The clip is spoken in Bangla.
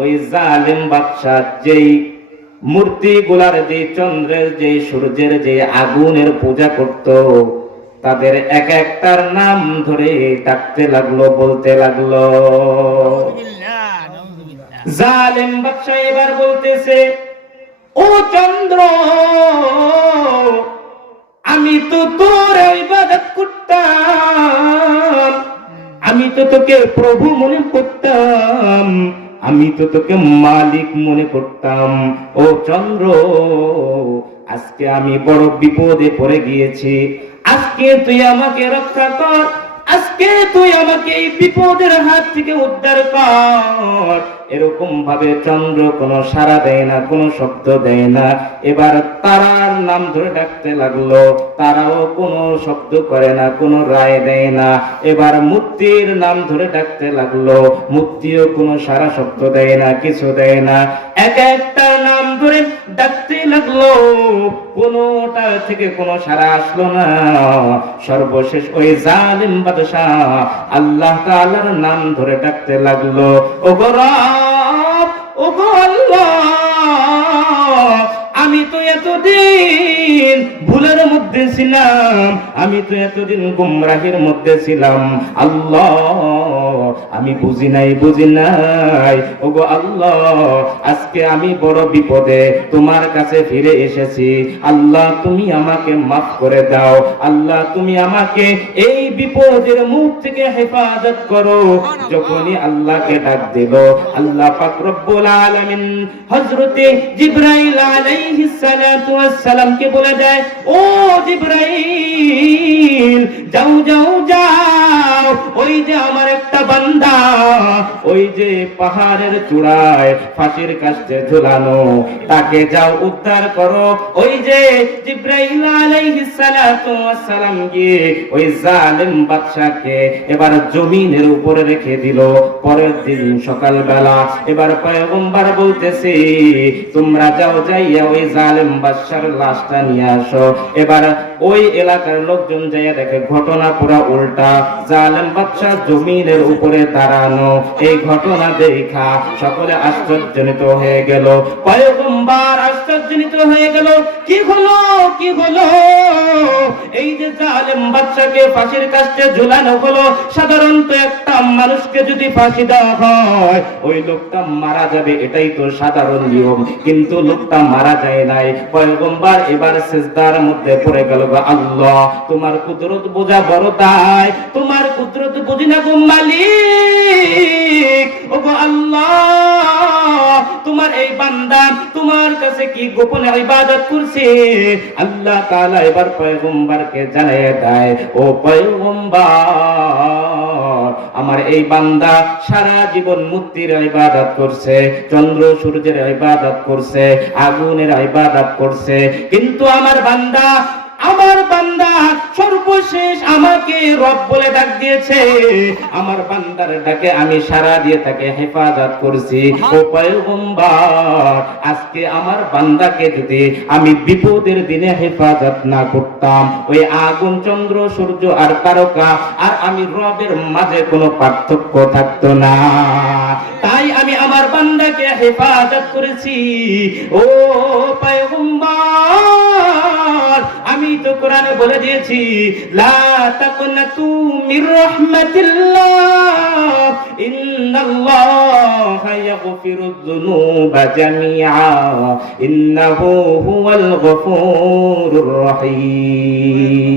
ওই জালেম বাদশা যেই মূর্তিগুলার, যে চন্দ্রের, যে সূর্যের, যে আগুনের পূজা করত, তাদের এক একটার নাম ধরে ডাকতে লাগলো, বলতে লাগলো। জালেম বাদশা এবার বলতেছে, ও চন্দ্র, আমি তো তোর ইবাদত করতাম, আমি তো তোকে প্রভু মনে করতাম, আমি তো তোকে মালিক মনে করতাম। ও চন্দ্র, আজকে আমি বড় বিপদে পড়ে গিয়েছি, আজকে তুই আমাকে রক্ষা কর, আজকে তুই আমাকে এই বিপদের হাত থেকে উদ্ধার কর। এরকম ভাবে চন্দ্র কোনো সাড়া দেয় না, কোনো শব্দ দেয় না। এবার তারার নাম ধরে ডাকতে লাগলো, তারাও কোনো শব্দ করে না, কোনো রায় দেয় না। এবার মূর্তির নাম ধরে ডাকতে লাগলো, মূর্তিও কোনো সারা শব্দ দেয় না, কিছু দেয় না। এক একটা নাম ধরে ডাকতে লাগলো, কোনোটা থেকে কোনো সারা আসলো না। সর্বশেষ ওই জালিম বাদশা আল্লাহ তাআলার নাম ধরে ডাকতে লাগলো, ও গো রব, ও গো আল্লাহ, আমি তো এতদিন ভুলের মধ্যে ছিলাম, আমি তো এতদিন গুমরাহির মধ্যে ছিলাম, আল্লাহ আমি বুঝি নাই, বুঝি নাই। ওগো আল্লাহ, আজকে আমি বড় বিপদে তোমার কাছে ফিরে এসেছি, আল্লাহ তুমি আমাকে মাফ করে দাও, আল্লাহ তুমি আমাকে এই বিপদের মুখ থেকে হেফাজত করো। যখনই আল্লাহকে ডাক দিল, আল্লাহ পাক রব্বুল আলামিন হযরতে জিবরাইল আলাইহিস সালাতু ওয়াস সালাম কে বলে দেয়, ও জিবরাইল, যাও যাও যাও, ওই যে আমার একটা বান্দা, ওই যে পাহাড়ের চূড়ায় ফাঁসির কাস্টে ঝুলানো, তাকে যাও উদ্ধার করো। ওই যে জিবরাইল আলাইহিস সালাতু ওয়াস সালাম গিয়ে ওই জালিম বাদশাকে এবার জমিনের উপরে রেখে দিল। পরের দিন সকালবেলা এবার পয়গম্বর বলতেছে, তোমরা যাও, যাইয়া ওই জালিম বাদশার লাশটা নিয়ে আসো। এবার ওই এলাকার লোকজন যাইয়া দেখে ঘটনা পুরা উল্টা, জালেম বাদশা জমিনের উপরে দাঁড়ানো। এই ঘটনা দেখা সকলে আশ্চর্যজনিত হয়ে গেল, পয়গম্বর আশ্চর্যজনিত হয়ে গেল, কি হলো, কি হলো? এই যে জালেম বাদশাকে ফাঁসির কাস্টে ঝুলানো হলো, সাধারণত একটা মানুষকে যদি ফাঁসি দেওয়া হয় ওই লোকটা মারা যাবে, এটাই তো সাধারণ নিয়ম, কিন্তু লোকটা মারা যায় নাই। পয়গম্বর এবার সিজদার মধ্যে পড়ে গেল, আল্লাহ তোমার কুদরত বোঝা বড়, তাই তোমার কুদরত বুঝি না গো মালিক। ওগো আল্লাহ, তোমার এই বান্দা তোমার কাছে কি গোপনে ইবাদত করছে? আল্লাহ তাআলা এবার পয়গম্বরকে জানিয়ে দেয়, ও পয়গম্বর, আমার এই বান্দা সারা জীবন মূর্তির ইবাদত করছে, চন্দ্র সূর্যের ইবাদত করছে, আগুনের ইবাদত করছে, কিন্তু আমার বান্দা সর্বশেষ আমাকে রব বলে ডাক দিয়েছে, আমার বান্দার ডাকে আমি সাড়া দিয়ে তাকে হেফাজত করছি। ও পয়গম্বর, আজকে আমার বান্দাকে যদি আমি বিপদের দিনে হেফাজত না করতাম, ওই আগুন, চন্দ্র সূর্য আর তারকা আর আমি রবের মাঝে কোনো পার্থক্য থাকতো না। তাই আমি আমার বান্দাকে হেফাজত করেছি। ও পয়গম্বর, আমি তো কোরআনে বলে দিয়েছি, লা তাকনাতু মির রাহমাতিল্লাহ, ইন্নাল্লাহা ইয়াগফিরুয যুনুবা জামিআ, ইন্নাহু হুয়াল গফুরুর রহিম।